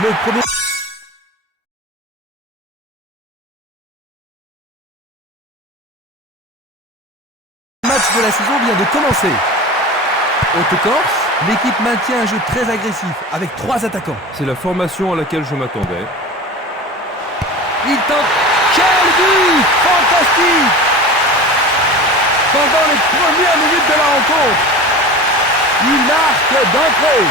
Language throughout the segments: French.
Le premier match de la saison vient de commencer. Haute-Corse, l'équipe maintient un jeu très agressif avec 3 attaquants. C'est la formation à laquelle je m'attendais. Il tente. Quel but fantastique! Pendant les premières minutes de la rencontre, il marque d'entrée.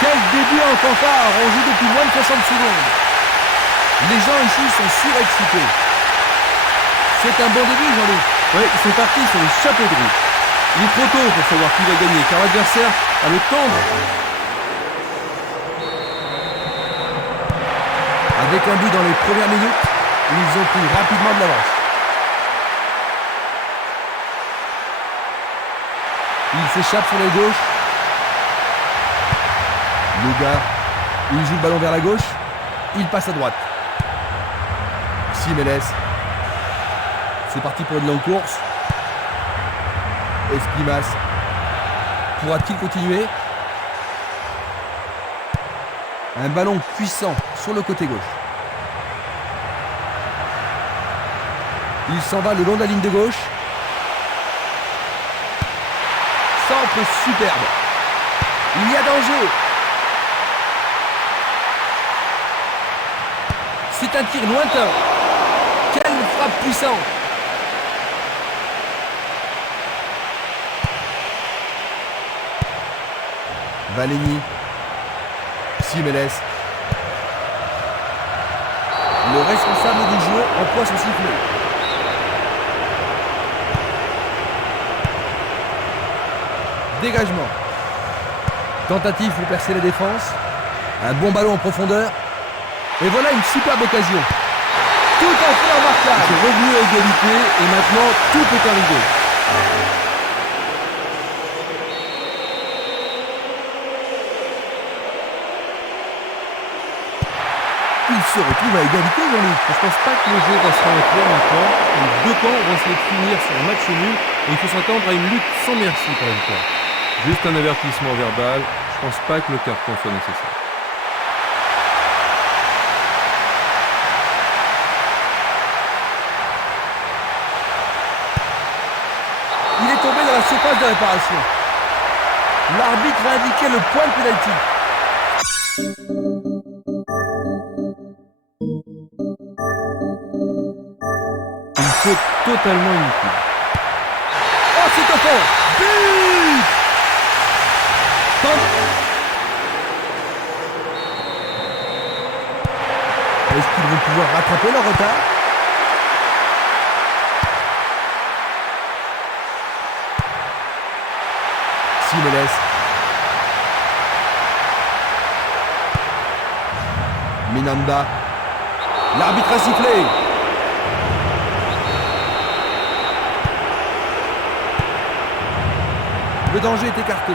Quel début en fanfare, on joue depuis moins de 60 secondes. Les gens ici sont surexcités. C'est un bon début, Jean-Luc. Oui, ils sont partis sur le chapeau de roue. Il est trop tôt pour savoir qui va gagner, car l'adversaire a le temps. Avec un but dans les premières minutes, ils ont pris rapidement de l'avance. Il s'échappe sur les gauches. Le gars, il joue le ballon vers la gauche. Il passe à droite. Simeles. C'est parti pour une longue course. Esquimas. Pourra-t-il continuer? Un ballon puissant sur le côté gauche. Il s'en va le long de la ligne de gauche. Centre superbe. Il y a danger. C'est un tir lointain. Quelle frappe puissante. Valeni. Simeles. Le responsable du jeu emploie son sifflet. Dégagement. Tentative pour percer la défense. Un bon ballon en profondeur. Et voilà une superbe occasion. Tout à fait remarquable. C'est revenu à égalité et maintenant tout peut arriver. Il se retrouve à égalité, Jean-Luc. Je pense pas que le jeu va se rentrer maintenant. Les deux camps vont essayer de finir sur un match nul et il faut s'attendre à une lutte sans merci pour une fois. Juste un avertissement verbal, je pense pas que le carton soit nécessaire. Il est tombé dans la surface de réparation. L'arbitre a indiqué le point de pénalty. Une faute totalement inutile. Oh, c'est au fond. But! Est-ce qu'ils vont pouvoir rattraper leur retard? Simeles. Minanda. L'arbitre a sifflé. Le danger est écarté.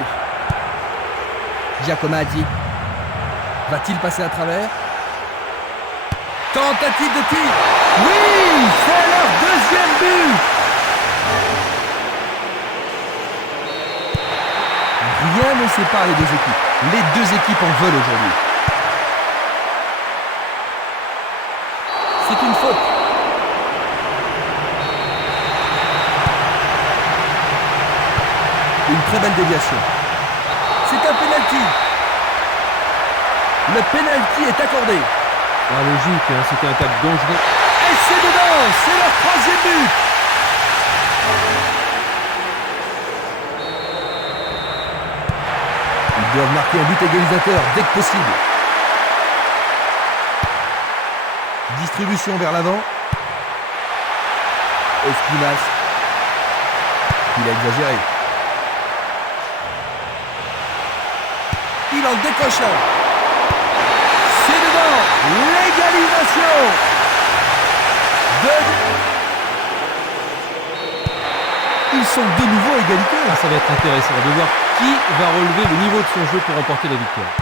Giacomazzi. Va-t-il passer à travers? Tentative de tir. Oui, c'est leur deuxième but. Rien ne sépare les deux équipes. Les deux équipes en veulent aujourd'hui. C'est une faute. Une très belle déviation. C'est un penalty. Le penalty est accordé. Ah, logique, hein, c'était un tacle dangereux. Et c'est dedans. C'est leur troisième but. Ils doivent marquer un but égalisateur dès que possible. Distribution vers l'avant. Esquinas. Il a exagéré. Il en décoche un. C'est dedans. L'égalisation. Ils sont de nouveau à égalité. Ah, ça va être intéressant de voir qui va relever le niveau de son jeu pour remporter la victoire.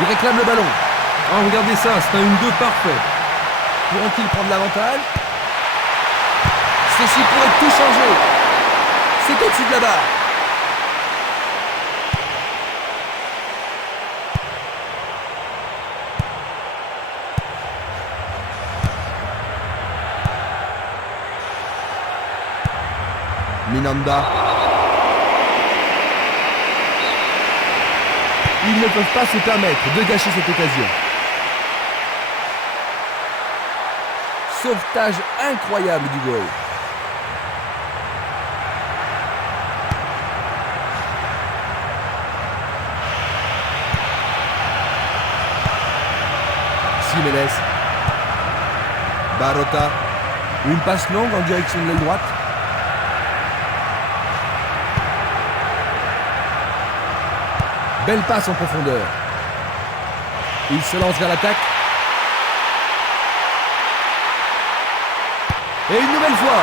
Il réclame le ballon. Ah, regardez ça, c'est un 1-2 parfait. Pourront-ils prendre l'avantage? Ceci pourrait tout changer. C'est au-dessus de la barre. Minanda. Ils ne peuvent pas se permettre de gâcher cette occasion. Sauvetage incroyable du goal. Jiménez. Barota. Une passe longue en direction de l'aile droite. Belle passe en profondeur. Il se lance vers l'attaque. Et une nouvelle fois.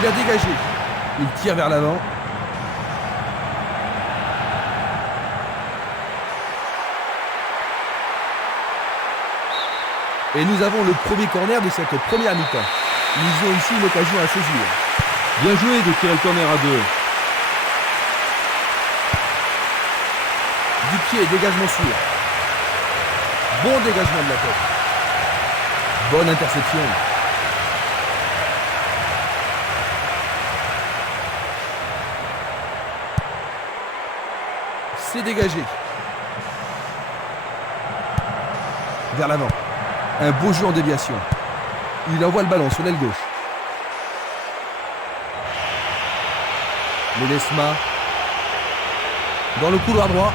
Il a dégagé. Il tire vers l'avant. Et nous avons le premier corner de cette première mi-temps. Ils ont ici une occasion à saisir. Bien joué de tirer le corner à 2. Du pied, dégagement sûr. Bon dégagement de la tête. Bonne interception. C'est dégagé. Vers l'avant. Un beau jeu en déviation. Il envoie le ballon sur l'aile gauche. Ledesma. Dans le couloir droit.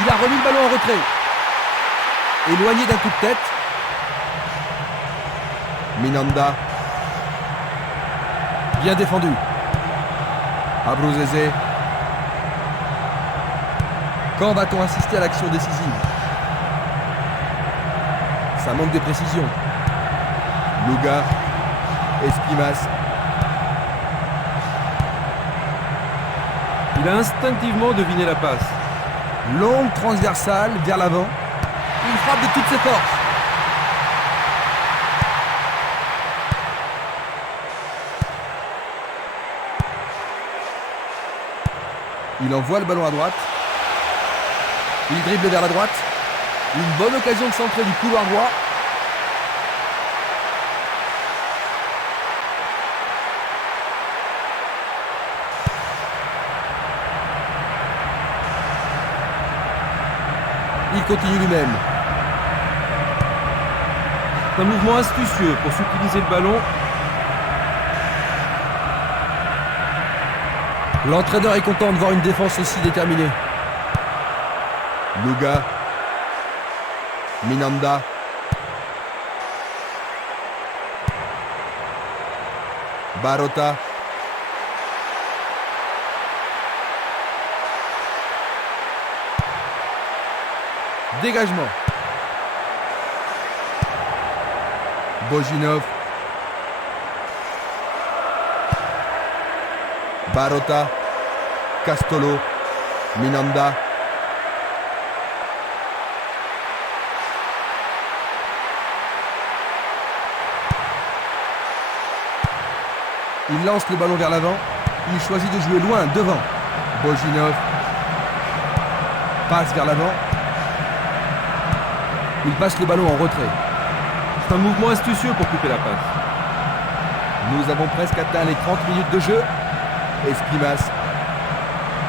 Il a remis le ballon en retrait. Éloigné d'un coup de tête. Minanda. Bien défendu. Abruzese. Quand va-t-on assister à l'action décisive? Ça manque de précision. Luga. Espimas. Il a instinctivement deviné la passe. Longue transversale vers l'avant. Il frappe de toutes ses forces. Il envoie le ballon à droite. Il dribble vers la droite. Une bonne occasion de centrer du couloir droit. Il continue lui-même. C'est un mouvement astucieux pour subtiliser le ballon. L'entraîneur est content de voir une défense aussi déterminée. Luga. Minanda. Barota. Dégagement. Bojinov. Barota. Castolo. Minanda. Il lance le ballon vers l'avant. Il choisit de jouer loin, devant. Bojinov. Passe vers l'avant. Il passe le ballon en retrait. C'est un mouvement astucieux pour couper la passe. Nous avons presque atteint les 30 minutes de jeu. Espimas.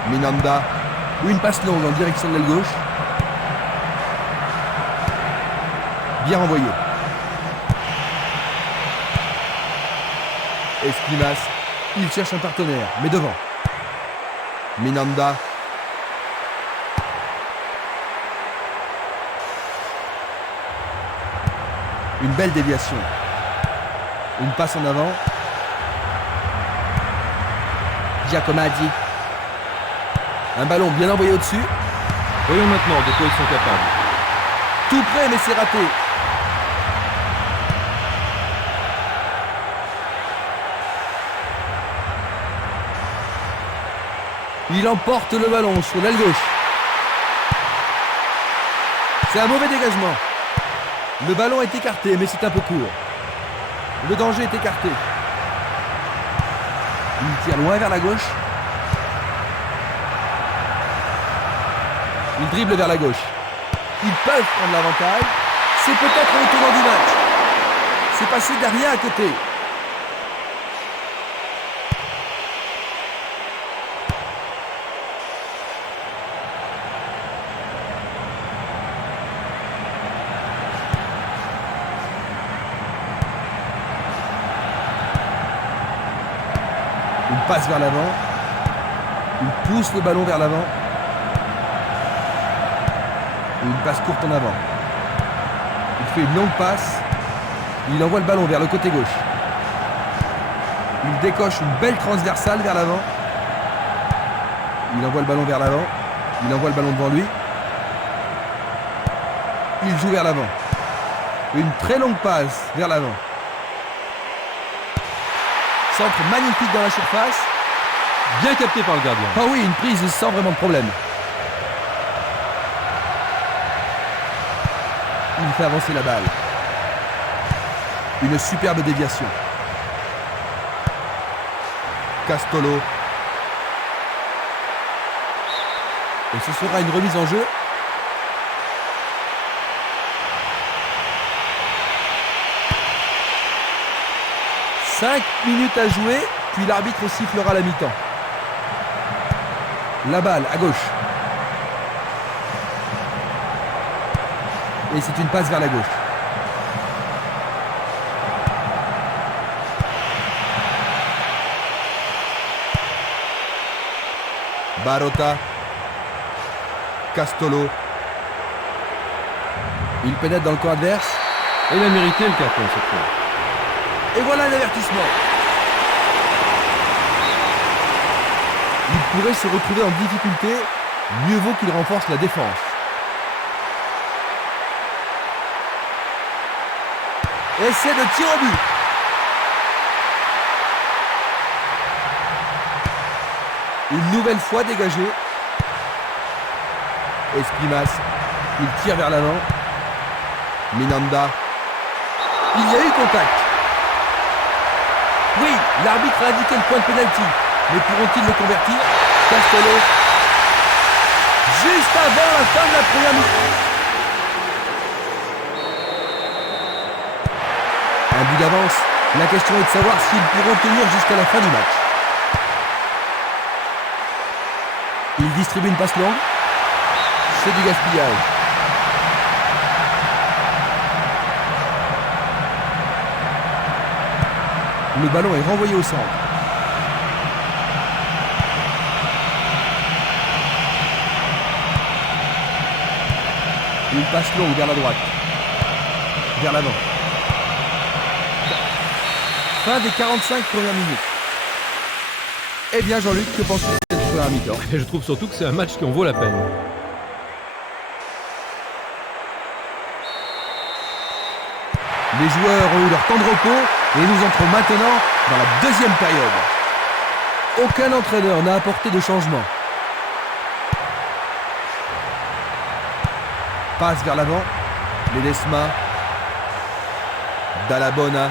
Minanda. Une passe longue en direction de l'aile gauche. Bien renvoyé. Espimas. Il cherche un partenaire, mais devant. Minanda. Une belle déviation. Une passe en avant. Giacomaddi. Un ballon bien envoyé au-dessus. Voyons maintenant de quoi ils sont capables. Tout près, mais c'est raté. Il emporte le ballon sur l'aile gauche. C'est un mauvais dégagement. Le ballon est écarté, mais c'est un peu court. Le danger est écarté. Il tire loin vers la gauche. Il dribble vers la gauche. Ils peuvent prendre l'avantage. c'est peut-être le tournant du match. C'est passé derrière à côté. Il passe vers l'avant. Il pousse le ballon vers l'avant. Et une passe courte en avant. Il fait une longue passe. Il envoie le ballon vers le côté gauche. Il décoche une belle transversale vers l'avant. Il envoie le ballon vers l'avant. Il envoie le ballon devant lui. Il joue vers l'avant. Une très longue passe vers l'avant. Centre magnifique dans la surface. Bien capté par le gardien. Ah oui, une prise sans vraiment de problème. Il fait avancer la balle. Une superbe déviation. Castolo. Et ce sera une remise en jeu. « 5 minutes à jouer, puis l'arbitre sifflera la mi-temps. La balle à gauche. Et c'est une passe vers la gauche. Barota. Castolo. Il pénètre dans le camp adverse. Et il a mérité le carton cette fois. Et voilà un avertissement. Il pourrait se retrouver en difficulté. Mieux vaut qu'il renforce la défense. Essai de tir au but. Une nouvelle fois dégagé. Espimas. Il tire vers l'avant. Minanda. Il y a eu contact. Oui, l'arbitre a indiqué le point de pénalty. Mais pourront-ils le convertir? Castolo. Juste avant la fin de la première mi-temps. Un but d'avance. La question est de savoir s'ils pourront tenir jusqu'à la fin du match. Il distribue une passe longue. C'est du gaspillage. Le ballon est renvoyé au centre. Une passe longue vers la droite. Vers l'avant. Fin des 45 premières minutes. Eh bien Jean-Luc, que penses-tu de cette première mi-temps? Et je trouve surtout que c'est un match qui en vaut la peine. Les joueurs ont eu leur temps de repos et nous entrons maintenant dans la deuxième période. Aucun entraîneur n'a apporté de changement. Passe vers l'avant. Ledesma. Dallabona.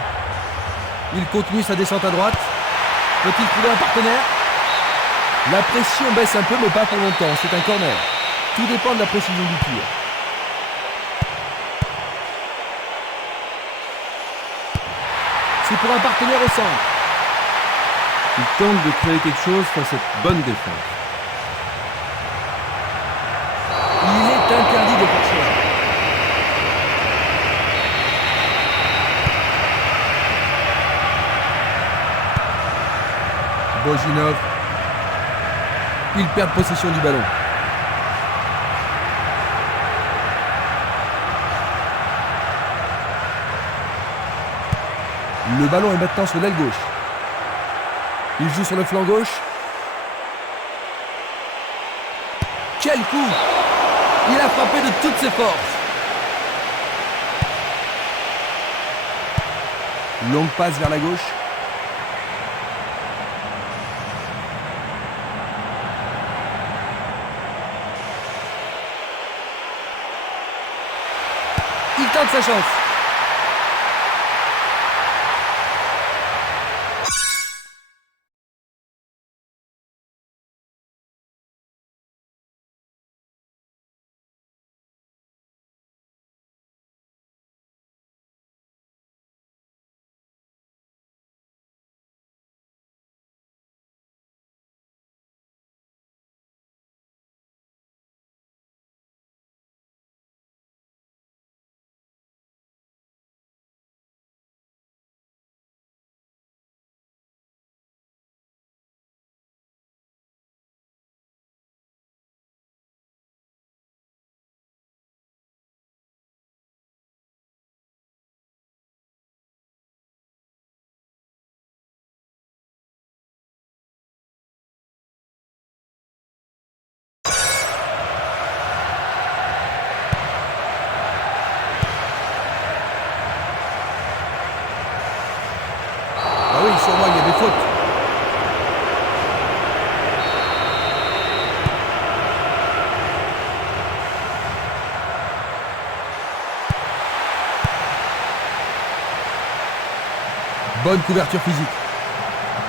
Il continue sa descente à droite. Peut-il trouver un partenaire? La pression baisse un peu, mais pas pour longtemps. C'est un corner. Tout dépend de la précision du tir. C'est pour un partenaire au centre. Il tente de créer quelque chose face à cette bonne défense. Il est interdit de faire cela. Bojinov. Il perd possession du ballon. Le ballon est maintenant sur l'aile gauche. Il joue sur le flanc gauche. Quel coup! Il a frappé de toutes ses forces. Longue passe vers la gauche. Il tente sa chance. Bonne couverture physique.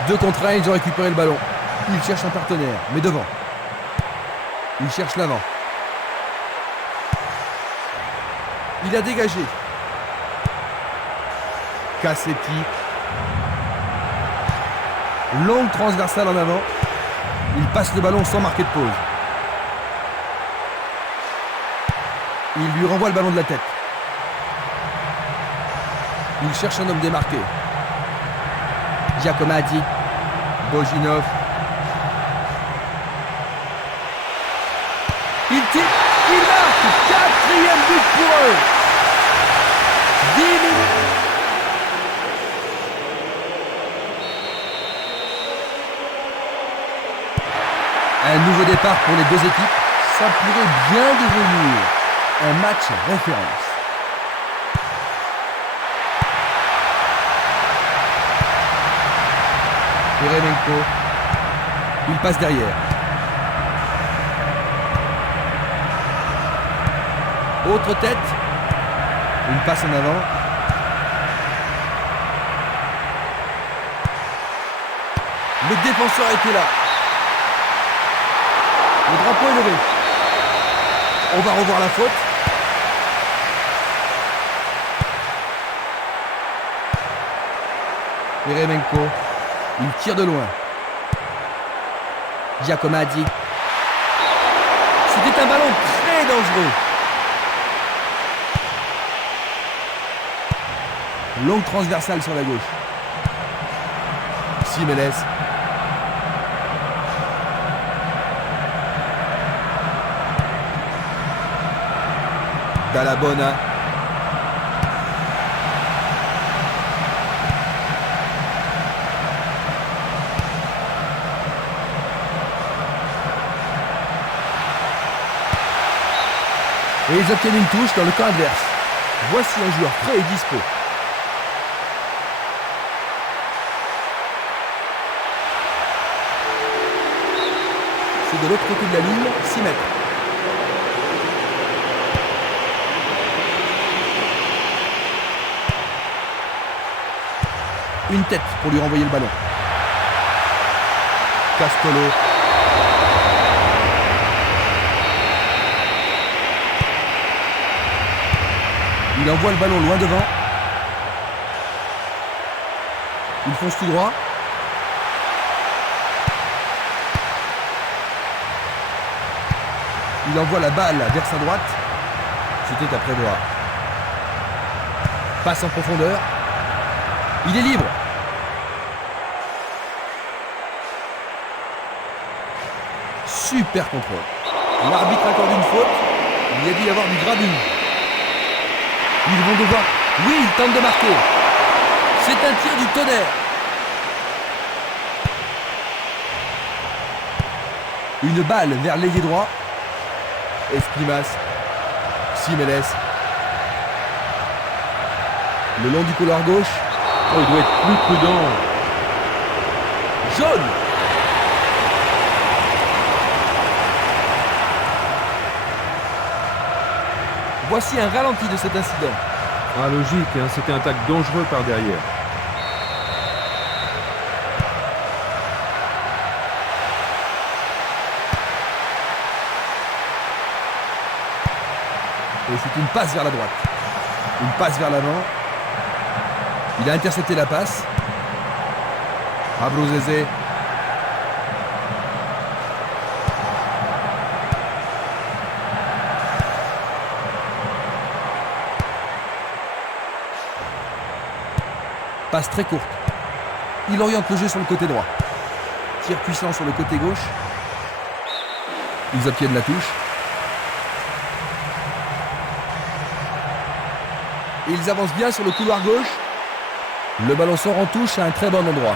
2 contre 1, ils ont récupéré le ballon. Ils cherchent un partenaire, mais devant. Ils cherchent l'avant. Il a dégagé. Cassetti. Longue transversale en avant. Il passe le ballon sans marquer de pause. Il lui renvoie le ballon de la tête. Il cherche un homme démarqué. Giacometti. Bojinov. Il tire. Il marque. 4e but pour eux. 10 minutes. Un nouveau départ pour les deux équipes. Ça pourrait bien devenir un match référence. Eremenko. Il passe derrière. Autre tête. Une passe en avant. Le défenseur était là. Le drapeau est levé. On va revoir la faute. Eremenko. Il tire de loin. Giacometti. C'était un ballon très dangereux. Longue transversale sur la gauche. Simeles. Dall'Abona. Et ils obtiennent une touche dans le camp adverse. Voici un joueur prêt et dispo. C'est de l'autre côté de la ligne, 6 mètres. Une tête pour lui renvoyer le ballon. Castolo. Il envoie le ballon loin devant. Il fonce tout droit. Il envoie la balle vers sa droite. C'était à prévoir. Passe en profondeur. Il est libre. Super contrôle. L'arbitre accorde une faute. Il y a dû y avoir du grabuge. Ils vont devoir... Oui, ils tentent de marquer. C'est un tir du tonnerre. Une balle vers l'ailier droit. Esprimas. Simeles. Le long du couloir gauche. Oh, il doit être plus prudent. Jaune. Voici un ralenti de cet incident. Ah, logique, hein, c'était un tacle dangereux par derrière. Et c'est une passe vers la droite. Une passe vers l'avant. Il a intercepté la passe. Abruzese. Passe très courte. Il oriente le jeu sur le côté droit. Tir puissant sur le côté gauche. Ils obtiennent la touche. Et ils avancent bien sur le couloir gauche. Le ballon sort en touche à un très bon endroit.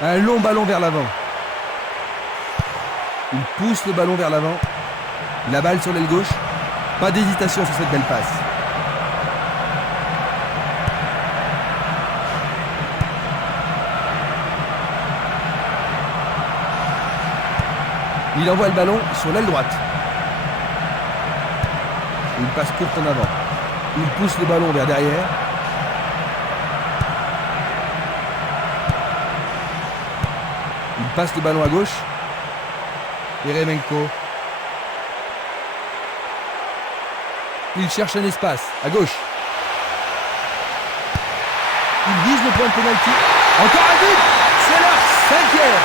Un long ballon vers l'avant. Il pousse le ballon vers l'avant. La balle sur l'aile gauche. Pas d'hésitation sur cette belle passe. Il envoie le ballon sur l'aile droite. Une passe courte en avant. Il pousse le ballon vers derrière. Il passe le ballon à gauche. Eremenko. Il cherche un espace, à gauche. Il vise le point de pénalty. Encore un but. C'est leur 5e.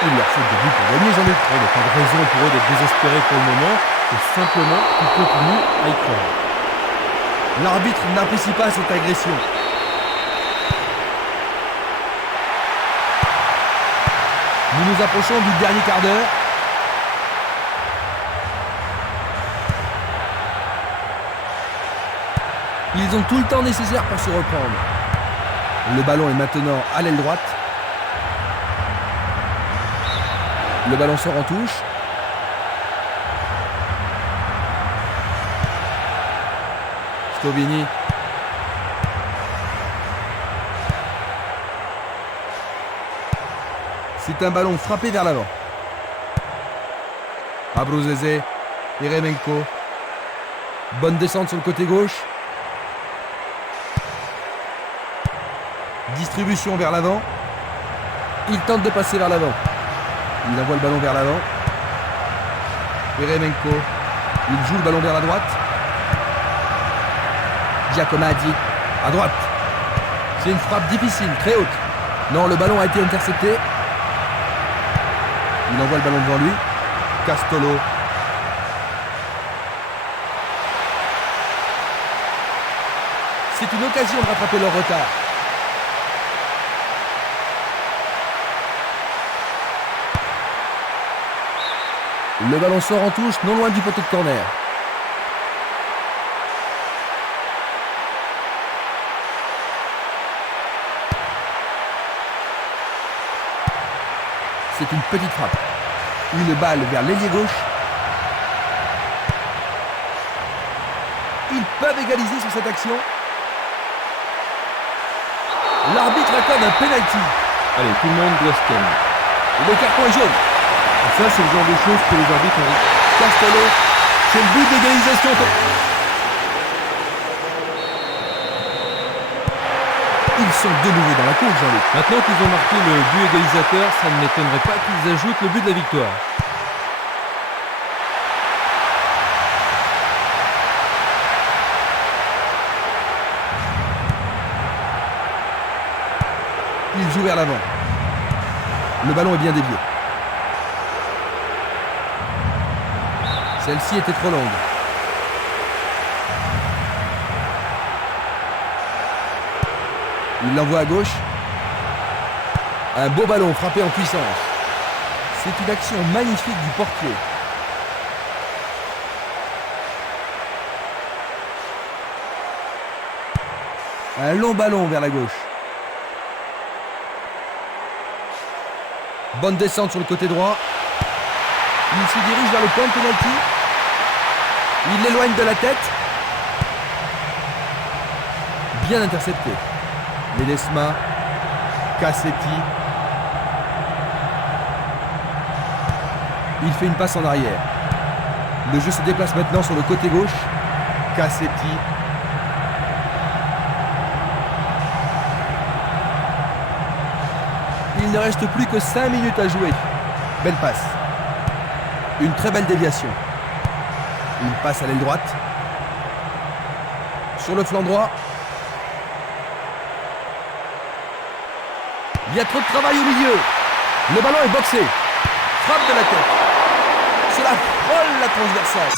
Il leur faut 2 buts pour gagner, Jean-Luc. Il n'y a pas de raison pour eux d'être désespérés pour le moment. C'est simplement qu'ils continuent à y croire. L'arbitre n'apprécie pas cette agression. Nous nous approchons du dernier quart d'heure. Ils ont tout le temps nécessaire pour se reprendre. Le ballon est maintenant à l'aile droite. Le ballon sort en touche. Stovini. C'est un ballon frappé vers l'avant. Abruzese. Eremenko. Bonne descente sur le côté gauche. Distribution vers l'avant. Il tente de passer vers l'avant. Il envoie le ballon vers l'avant. Eremenko. Il joue le ballon vers la droite. Giacometti. À droite. C'est une frappe difficile, très haute. Non, le ballon a été intercepté. Il envoie le ballon devant lui. Castolo. C'est une occasion de rattraper leur retard. Le ballon sort en touche, non loin du poteau de corner. C'est une petite frappe. Une balle vers l'ailier gauche. Ils peuvent égaliser sur cette action. L'arbitre accorde un penalty. Allez, tout le monde doit se calmer. Le carton est jaune. Et ça, c'est le genre de choses que les arbitres ont dit. Castolo, c'est le but d'égalisation. Ils sont de nouveau dans la course, Jean-Luc. Maintenant qu'ils ont marqué le but égalisateur, ça ne m'étonnerait pas qu'ils ajoutent le but de la victoire. Il joue vers l'avant. Le ballon est bien dévié. Celle-ci était trop longue. Il l'envoie à gauche. Un beau ballon frappé en puissance. C'est une action magnifique du portier. Un long ballon vers la gauche. Bonne descente sur le côté droit. Il se dirige vers le point de pénalty. Il l'éloigne de la tête. Bien intercepté. Ledesma. Cassetti. Il fait une passe en arrière. Le jeu se déplace maintenant sur le côté gauche. Cassetti. Il ne reste plus que 5 minutes à jouer. Belle passe. Une très belle déviation. Il passe à l'aile droite. Sur le flanc droit. Il y a trop de travail au milieu. Le ballon est boxé. Frappe de la tête. Cela frôle la transversale.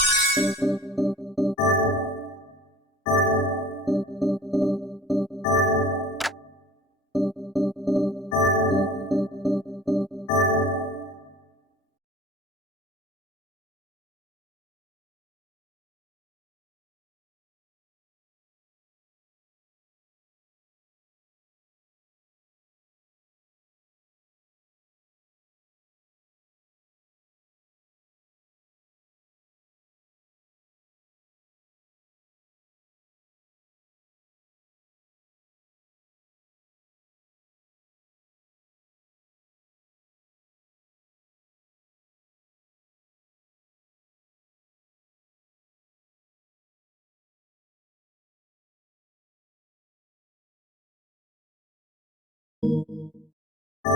Tir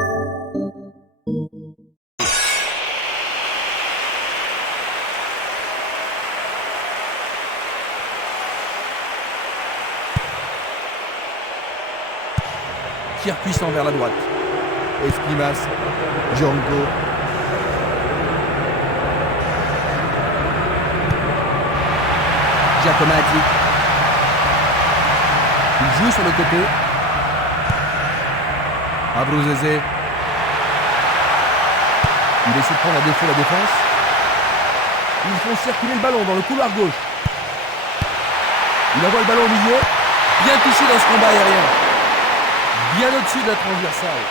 puissant vers la droite. Esquimas, Django. Giacometti. Il joue sur le côté. Abruzzese. Il essaie de prendre à défaut la défense. Ils font circuler le ballon dans le couloir gauche. Il envoie le ballon au milieu. Bien touché dans ce combat aérien. Bien au-dessus de la transversale.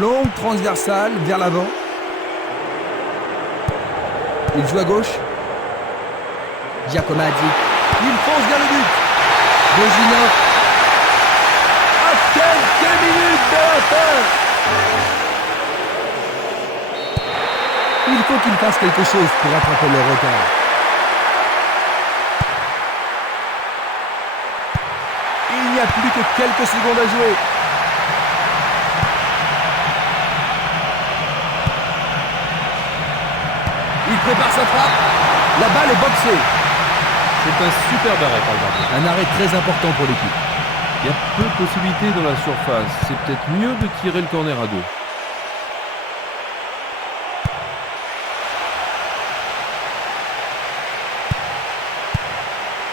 Longue transversale vers l'avant. Il joue à gauche. Giacometti. Il fonce vers le but. Boginov. À quelques minutes de la fin. Il faut qu'il fasse quelque chose pour rattraper le retard. Il n'y a plus que quelques secondes à jouer. Il prépare sa frappe. La balle est boxée. C'est un superbe arrêt par le gardien. Un arrêt très important pour l'équipe. Il y a peu de possibilités dans la surface. C'est peut-être mieux de tirer le corner à deux.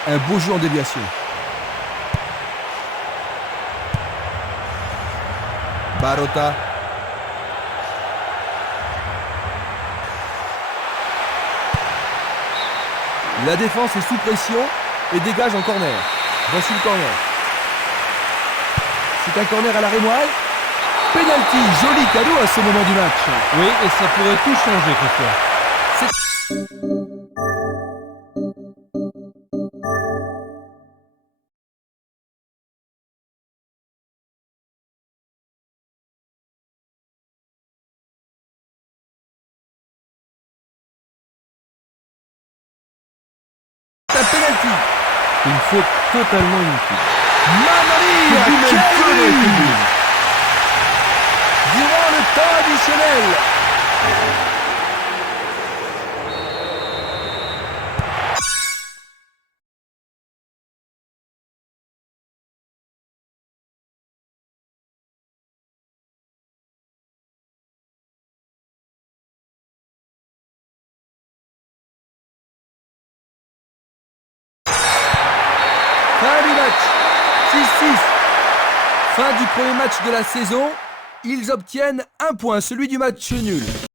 Un beau jeu en déviation. Barota. La défense est sous pression et dégage en corner. Voici le corner. C'est un corner à la Rémoise. Penalty, joli cadeau à ce moment du match. Oui, et ça pourrait tout changer, Christian. C'est un penalty. Une faute totalement inutile. Mamma mia, quel but! Durant le temps additionnel. Fin du match. 6-6. Fin du premier match de la saison. Ils obtiennent un point, celui du match nul.